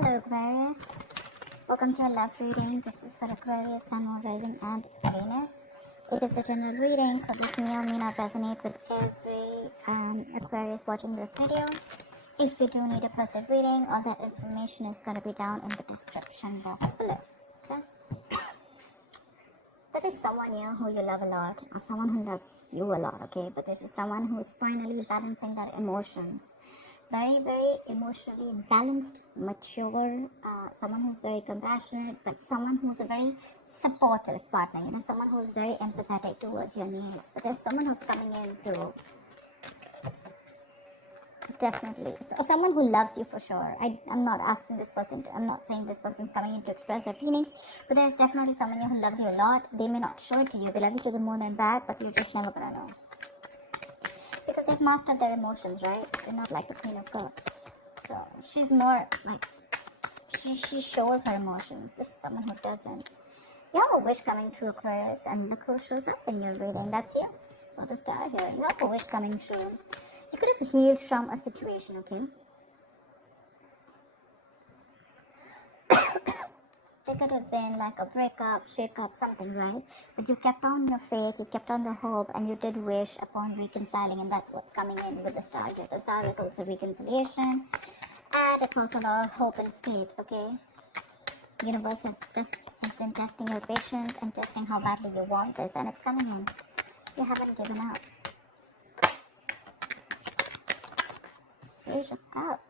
Hello Aquarius, welcome to your love reading. This is for Aquarius, Sun, Moon, Rising and Venus. It is a general reading, so this may or may not resonate with every Aquarius watching this video. If you do need a personal reading, all that information is going to be down in the description box below. Okay? There is someone here who you love a lot, or someone who loves you a lot, okay? But this is someone who is finally balancing their emotions. Very, very emotionally balanced, mature, someone who's very compassionate, but someone who's a very supportive partner, someone who's very empathetic towards your needs. But there's someone who's coming in to definitely, someone who loves you for sure. I'm not asking this person, I'm not saying this person's coming in to express their feelings, but there's definitely someone here who loves you a lot. They may not show it to you, they love you to the moon and back, but you're just never gonna know. Because they've mastered their emotions, right? They're not like the Queen of Cups. So she's more like, she shows her emotions. This is someone who doesn't. You have a wish coming true, Aquarius, and look who shows up in your reading. That's you. For the star here. You have a wish coming true. You could have healed from a situation, okay? It could have been like a breakup, shake-up, something, right? But you kept on your faith, you kept on the hope, and you did wish upon reconciling, and that's what's coming in with the star here. The star is also reconciliation, and it's also a lot of hope and faith, okay? Universe has been testing your patience and testing how badly you want this, and it's coming in. You haven't given up. Page of Cups.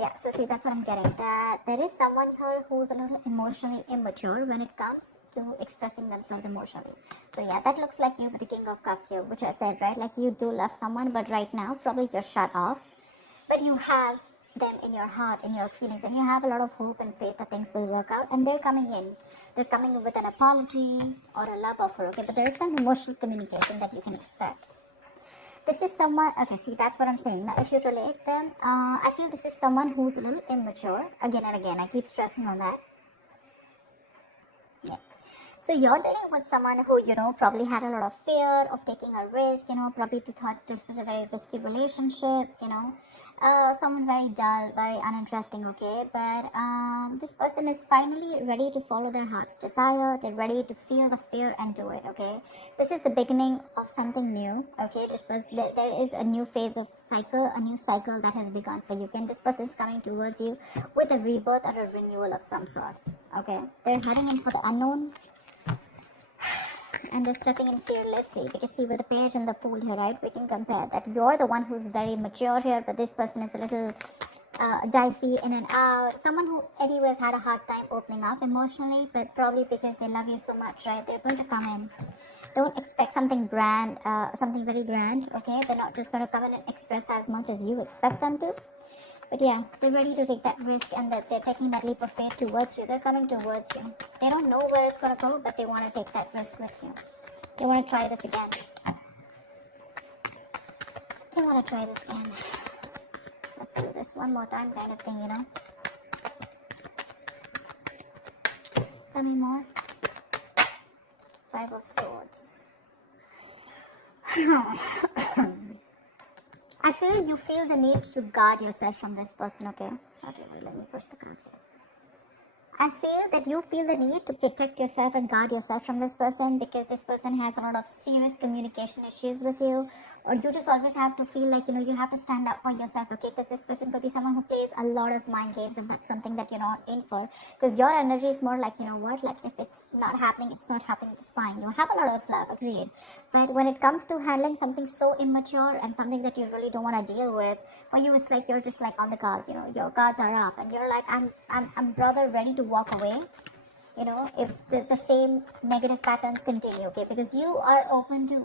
Yeah, so see, that's what I'm getting. That there is someone here who's a little emotionally immature when it comes to expressing themselves emotionally. So yeah, that looks like you with the King of Cups here, which I said, right? Like you do love someone, but right now, probably you're shut off. But you have them in your heart, in your feelings, and you have a lot of hope and faith that things will work out. And they're coming in. They're coming in with an apology or a love offer, okay? But there is some emotional communication that you can expect. This is someone, okay, see, that's what I'm saying. Now, if you relate them, I feel this is someone who's a little immature. Again and again, I keep stressing on that. Yeah. So you're dealing with someone who, probably had a lot of fear of taking a risk, probably thought this was a very risky relationship, someone very dull, very uninteresting, okay? But this person is finally ready to follow their heart's desire. They're ready to feel the fear and do it, okay? This is the beginning of something new, okay? There is a new phase of cycle, a new cycle that has begun for you. And this person is coming towards you with a rebirth or a renewal of some sort, okay? They're heading in for the unknown. And they're stepping in fearlessly, because see, with the page and the fool here, right, we can compare that you're the one who's very mature here, but this person is a little dicey in and out. Someone who anyways had a hard time opening up emotionally, but probably because they love you so much, right, they're going to come in. Don't expect something grand, something very grand, okay? They're not just going to come in and express as much as you expect them to. But yeah, they're ready to take that risk, and that they're taking that leap of faith towards you. They're coming towards you. They don't know where it's going to go, but they want to take that risk with you. They want to try this again. They want to try this again. Let's do this one more time kind of thing, Tell me more. 5 of Swords. I feel you feel the need to guard yourself from this person, okay? Okay, wait, let me push the cards here. I feel that you feel the need to protect yourself and guard yourself from this person, because this person has a lot of serious communication issues with you, or you just always have to feel like, you have to stand up for yourself, okay? Because this person could be someone who plays a lot of mind games, and that's something that you're not in for, because your energy is more like, like if it's not happening, it's not happening, it's fine. You have a lot of love, agreed. But when it comes to handling something so immature and something that you really don't want to deal with, for you it's like you're just like on the guards, your guards are up, and you're like, I'm rather ready to walk away, if the same negative patterns continue, okay? Because you are open to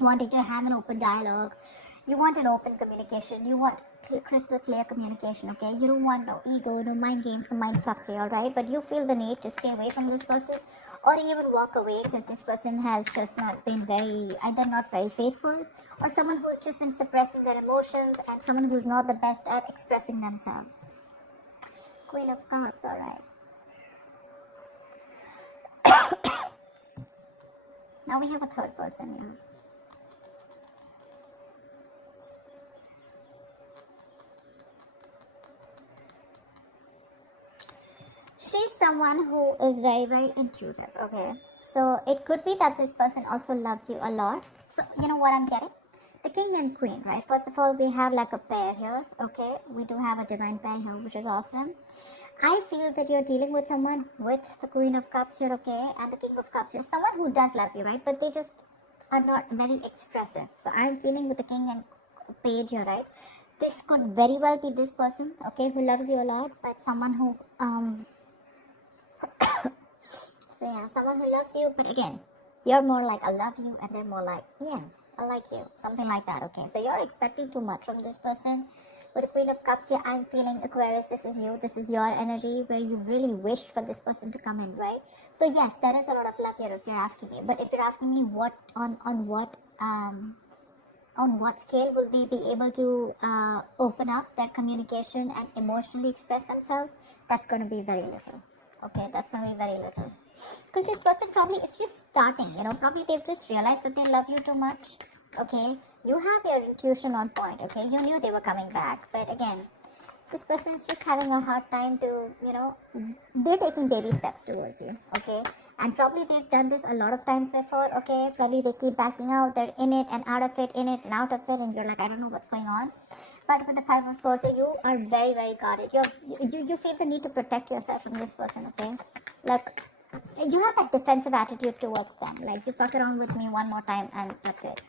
wanting to have an open dialogue. You want an open communication. You want crystal clear communication, okay? You don't want no ego, no mind games, no mind fuckery, alright? But you feel the need to stay away from this person, or even walk away, because this person has just not been either not very faithful, or someone who's just been suppressing their emotions, and someone who's not the best at expressing themselves. Queen of Cups, alright. Now we have a third person here. She's someone who is very, very intuitive, okay? So it could be that this person also loves you a lot. So you know what I'm getting? The king and queen, right? First of all, we have like a pair here, okay? We do have a divine pair here, which is awesome. I feel that you're dealing with someone with the Queen of Cups here, okay, and the King of Cups here. Someone who does love you, right? But they just are not very expressive. So I'm feeling with the King and Page here, right? This could very well be this person, okay, who loves you a lot, but someone who, so yeah, someone who loves you, but again, you're more like, I love you, and they're more like, yeah, I like you, something like that, okay? So you're expecting too much from this person. With the Queen of Cups here, I'm feeling, Aquarius, this is you, this is your energy where you really wished for this person to come in, right? So yes, there is a lot of love here if you're asking me, but if you're asking me what, on what scale will they be able to open up their communication and emotionally express themselves, that's going to be very little, okay? That's going to be very little. Because this person probably is just starting, you know, probably they've just realized that they love you too much, okay? You have your intuition on point, okay? You knew they were coming back, but again, this person is just having a hard time to, you know, they're taking baby steps towards you, okay? And probably they've done this a lot of times before, okay? Probably they keep backing out, they're in it and out of it, in it and out of it, and you're like, I don't know what's going on. But with the Five of Swords, you are very, very guarded. You feel the need to protect yourself from this person, okay? Like, you have that defensive attitude towards them. Like, you fuck around with me one more time and that's it.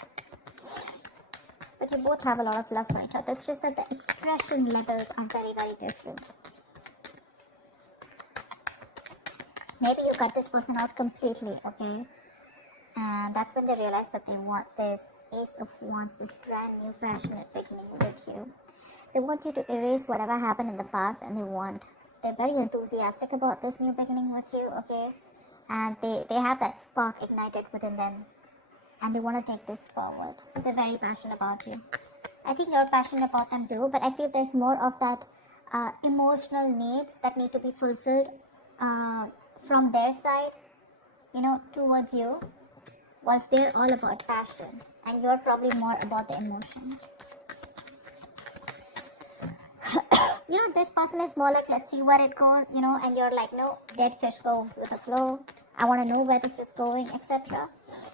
But you both have a lot of love for each other. It's just that the expression levels are very, very different. Maybe you cut this person out completely, okay? And that's when they realize that they want this Ace of Wands, this brand new passionate beginning with you. They want you to erase whatever happened in the past, and they're very enthusiastic about this new beginning with you, okay? And they have that spark ignited within them, and they want to take this forward. They're very passionate about you. I think you're passionate about them too, but I feel there's more of that emotional needs that need to be fulfilled from their side, you know, towards you, whilst they're all about passion, and you're probably more about the emotions. You know, this person is more like, let's see where it goes, you know, and you're like, no, dead fish goes with the flow. I want to know where this is going, etc.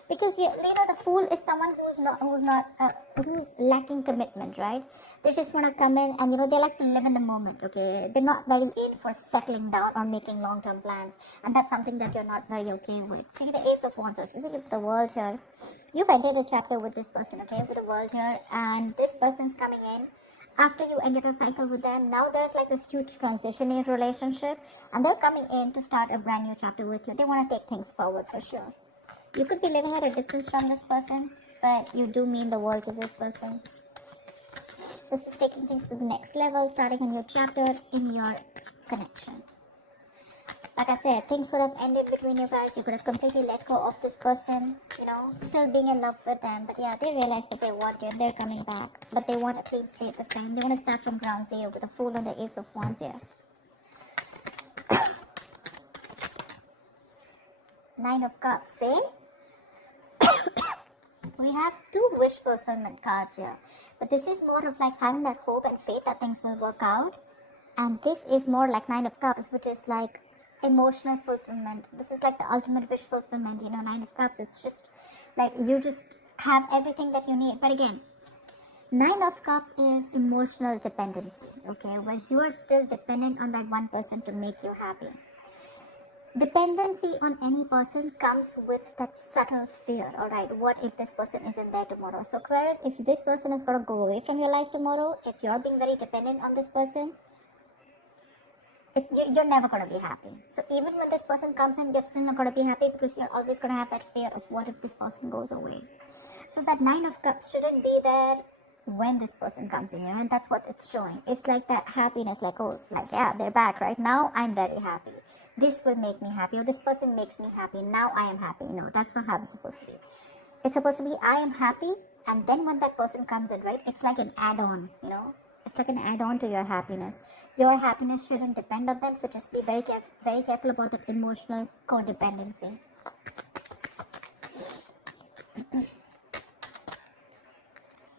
Because you know, the Fool is someone who's lacking commitment, right? They just want to come in and, you know, they like to live in the moment, okay? They're not very in for settling down or making long-term plans, and that's something that you're not very okay with. See the Ace of Wands, see the World here. You've ended a chapter with this person, okay, with the World here, and this person's coming in. After you ended a cycle with them, now there's like this huge transition in your relationship, and they're coming in to start a brand new chapter with you. They want to take things forward for sure. You could be living at a distance from this person, but you do mean the world to this person. This is taking things to the next level, starting a new chapter in your connection. Like I said, things would have ended between you guys. You could have completely let go of this person, you know, still being in love with them. But yeah, they realize that they want you and they're coming back. But they want a clean slate this time. They want to start from ground zero with the Fool and the Ace of Wands here. Nine of Cups, see? We have two wish fulfillment cards here. But this is more of like having that hope and faith that things will work out. And this is more like Nine of Cups, which is like emotional fulfillment. This is like the ultimate wish fulfillment, you know, Nine of Cups. It's just like you just have everything that you need. But again, Nine of Cups is emotional dependency, okay, where you are still dependent on that one person to make you happy. Dependency on any person comes with that subtle fear, alright? What if this person isn't there tomorrow? So Aquarius, if this person is going to go away from your life tomorrow, if you're being very dependent on this person, you're never going to be happy. So even when this person comes in, you're still not going to be happy because you're always going to have that fear of what if this person goes away. So that Nine of Cups shouldn't be there when this person comes in, you know, and that's what it's showing. It's like that happiness, like, oh, like, yeah, they're back right now. I'm very happy. This will make me happy, or this person makes me happy. Now I am happy. No, that's not how it's supposed to be. It's supposed to be, I am happy, and then when that person comes in, right, it's like an add-on, you know. It's like an add-on to your happiness. Your happiness shouldn't depend on them, so just be very careful about that emotional codependency.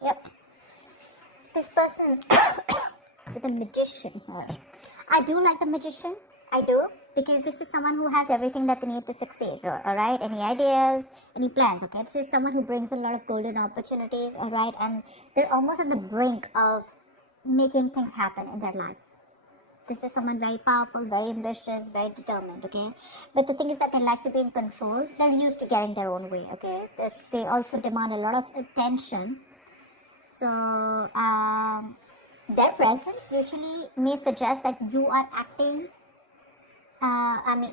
Yep. This person with a Magician. I do like the Magician. I do, because this is someone who has everything that they need to succeed, alright? Any ideas, any plans, okay? This is someone who brings a lot of golden opportunities, alright? And they're almost at the brink of making things happen in their life. This is someone very powerful, very ambitious, very determined, okay? But the thing is that they like to be in control. They're used to getting their own way, okay? They also demand a lot of attention. So, their presence usually may suggest that you are acting,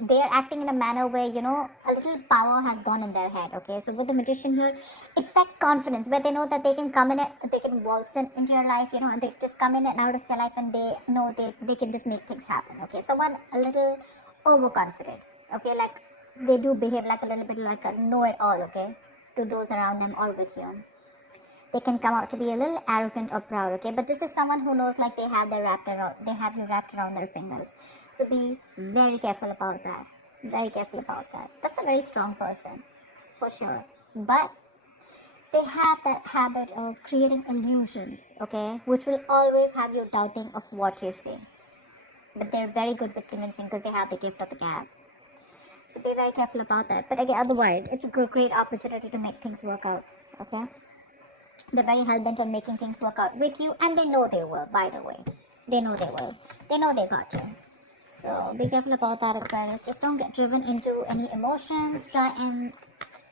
they're acting in a manner where, a little power has gone in their head, okay? So with the magician here, it's that confidence where they know that they can come in, they can waltz into your life, and they just come in and out of your life, and they know they can just make things happen, okay? Someone a little overconfident, okay? Like, they do behave like a little bit like a know-it-all, okay? To those around them or with you. They can come out to be a little arrogant or proud, okay? But this is someone who knows like they have you wrapped around their fingers. So be very careful about that. Very careful about that. That's a very strong person, for sure. But they have that habit of creating illusions, okay? Which will always have you doubting of what you see. But they're very good with convincing because they have the gift of the gab. So be very careful about that. But again, otherwise, it's a great opportunity to make things work out, okay? They're very hell-bent on making things work out with you, and they know they will, by the way. They know they will. They know they got you. So be careful about that, Aquarius. Just don't get driven into any emotions. Try and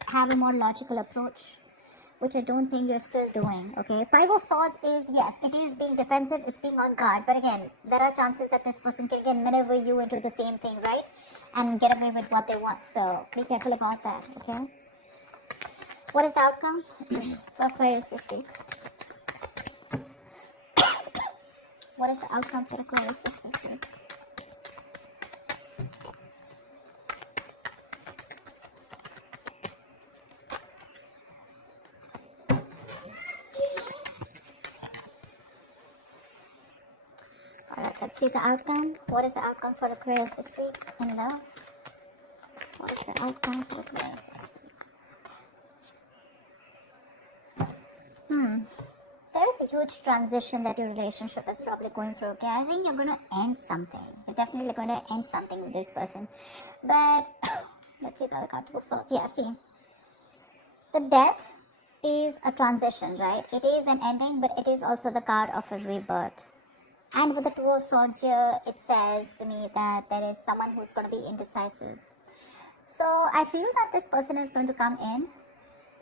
have a more logical approach, which I don't think you're still doing, okay? Five of Swords is, yes, it is being defensive, it's being on guard. But again, there are chances that this person can again maneuver you into the same thing, right? And get away with what they want. So be careful about that, okay? What is the outcome for Aquarius this week? What is the outcome for Aquarius this week, please? Alright, let's see the outcome. What is the outcome for Aquarius this week in love? What is the outcome for Aquarius this week? There is a huge transition that your relationship is probably going through, okay? I think you're going to end something. You're definitely going to end something with this person. But, let's see the other card, Two of Swords. Yeah, see. The death is a transition, right? It is an ending, but it is also the card of a rebirth. And with the Two of Swords here, it says to me that there is someone who's going to be indecisive. So, I feel that this person is going to come in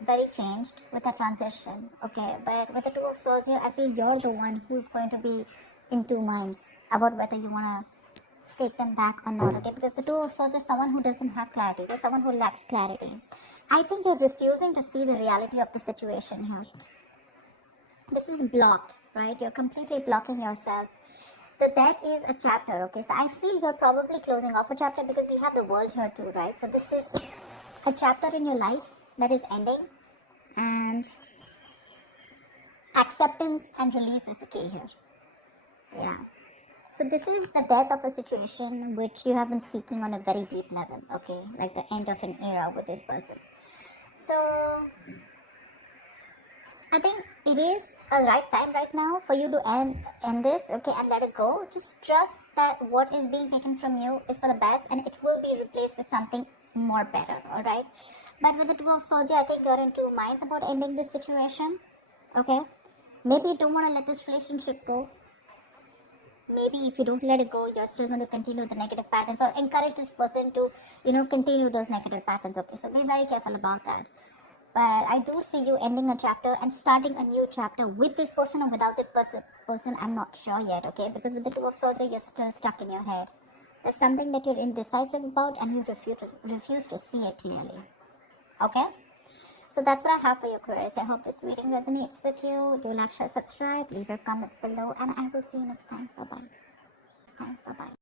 very changed with a transition, okay? But with the Two of Swords here, I feel you're the one who's going to be in two minds about whether you want to take them back or not, okay? Because the Two of Swords is someone who doesn't have clarity. They're someone who lacks clarity. I think you're refusing to see the reality of the situation here. This is blocked, right? You're completely blocking yourself. The death is a chapter, okay? So I feel you're probably closing off a chapter because we have the world here too, right? So this is a chapter in your life that is ending, and acceptance and release is the key here. Yeah. So this is the death of a situation which you have been seeking on a very deep level, okay? Like the end of an era with this person. So I think it is a right time right now for you to end this, okay, and let it go. Just trust that what is being taken from you is for the best, and it will be replaced with something more better, alright? But with the Two of Swords, I think you're in two minds about ending this situation, okay? Maybe you don't want to let this relationship go. Maybe if you don't let it go, you're still going to continue the negative patterns or encourage this person to, continue those negative patterns, okay? So be very careful about that. But I do see you ending a chapter and starting a new chapter with this person or without this person. I'm not sure yet, okay? Because with the Two of Swords, you're still stuck in your head. There's something that you're indecisive about and you refuse to see it clearly. Okay, so that's what I have for you, Aquarius. I hope this reading resonates with you. Do like, share, subscribe, leave your comments below, and I will see you next time. Bye bye.